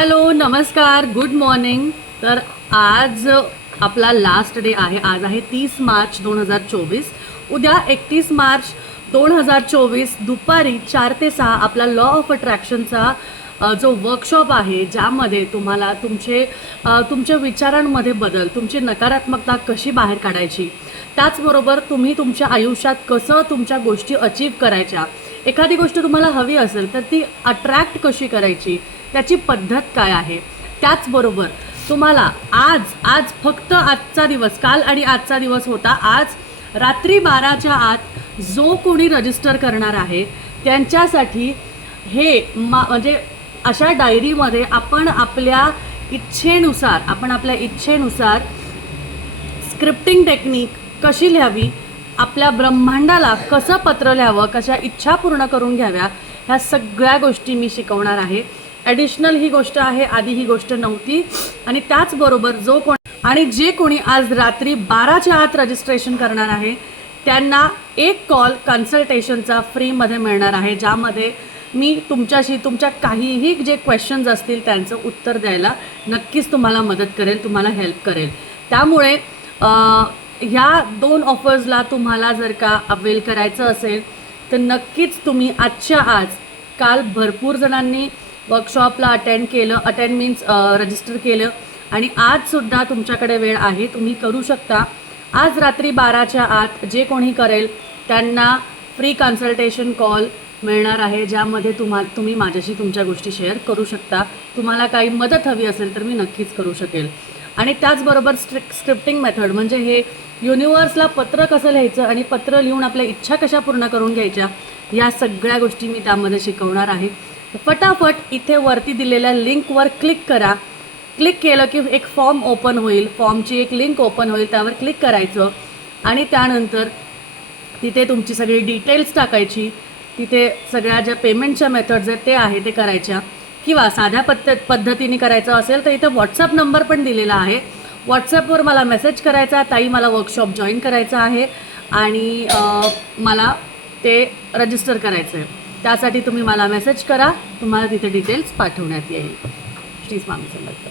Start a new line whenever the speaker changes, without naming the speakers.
Hello नमस्कार good morning. तर आज आपला लास्ट डे आहे. आज आहे तीस मार्च दोन हजार चोवीस. उद्या एकतीस मार्च दोन हजार चोवीस. दुपारी चार ते सहा आपला लॉ ऑफ अट्रॅक्शनचा जो वर्कशॉप आहे ज्यामध्ये तुम्हाला तुमचे तुमच्या विचारांमध्ये बदल तुमची नकारात्मकता कशी बाहेर काढायची त्याचबरोबर तुम्ही तुमच्या आयुष्यात कसं तुमच्या गोष्टी अचीव करायच्या. एखादी गोष्ट तुम्हाला हवी असेल तर ती अट्रॅक्ट कशी करायची त्याची पद्धत काय आहे? त्याचबरोबर तुम्हाला आज आज फक्त आजचा दिवस काल आणि आजचा दिवस होता. आज रात्री बाराच्या आत जो कोणी रजिस्टर करणार आहे त्यांच्यासाठी हे मा म्हणजे अशा डायरीमध्ये आपण आपल्या इच्छेनुसार आपण आपल्या इच्छेनुसार स्क्रिप्टिंग टेक्निक कशी लिहावी आपल्या ब्रह्मांडाला कसं पत्र लिहावं कशा इच्छा पूर्ण करून घ्याव्या ह्या सगळ्या गोष्टी मी शिकवणार आहे. ॲडिशनल ही गोष्ट आहे आधी ही गोष्ट नव्हती. आणि त्याचबरोबर जो कोण आणि जे कोणी आज रात्री बाराच्या आत रजिस्ट्रेशन करणार आहे त्यांना एक कॉल कन्सल्टेशनचा फ्रीमध्ये मिळणार आहे ज्यामध्ये मी तुमच्याशी तुमच्या काहीही जे क्वेश्चन्स असतील त्यांचं उत्तर द्यायला नक्कीच तुम्हाला मदत करेल तुम्हाला हेल्प करेल. त्यामुळे ह्या दोन ऑफर्सला तुम्हाला जर का अवेल करायचं असेल तर नक्कीच तुम्ही आजच्या आज काल भरपूर जणांनी वर्कशॉपला अटेंड केलं. अटेंड मीन्स रजिस्टर केलं. आणि आजसुद्धा तुमच्याकडे वेळ आहे. तुम्ही करू शकता. आज रात्री बाराच्या आत जे कोणी करेल त्यांना फ्री कन्सल्टेशन कॉल मिळणार आहे ज्यामध्ये तुम्हा तुम्ही माझ्याशी तुमच्या गोष्टी शेअर करू शकता. तुम्हाला काही मदत हवी असेल तर मी नक्कीच करू शकेल. आणि त्याचबरोबर स्ट्रिक स्क्रिप्टिंग मेथड म्हणजे हे युनिवर्सला पत्र कसं लिहायचं आणि पत्र लिहून आपल्या इच्छा कशा पूर्ण करून घ्यायच्या या सगळ्या गोष्टी मी त्यामध्ये शिकवणार आहे. फटाफट इथे वरती दिलेल्या लिंकवर क्लिक करा. क्लिक केलं की एक फॉर्म ओपन होईल. फॉर्मची एक लिंक ओपन होईल. त्यावर क्लिक करायचं. आणि त्यानंतर तिथे तुमची सगळी डिटेल्स टाकायची. तिथे सगळ्या ज्या पेमेंटच्या मेथड्स आहेत ते आहे ते करायच्या. किंवा साध्या पद्धत पद्धतीने करायचं असेल तर इथे व्हॉट्सअप नंबर पण दिलेला आहे. व्हॉट्सअपवर मला मेसेज करायचा ताई मला वर्कशॉप जॉईन करायचं आहे. आणि मला ते रजिस्टर करायचं आहे त्यासाठी तुम्ही मला मेसेज करा. तुम्हाला तिथे डिटेल्स पाठवण्यात येईल. श्री स्वामी समर्थ.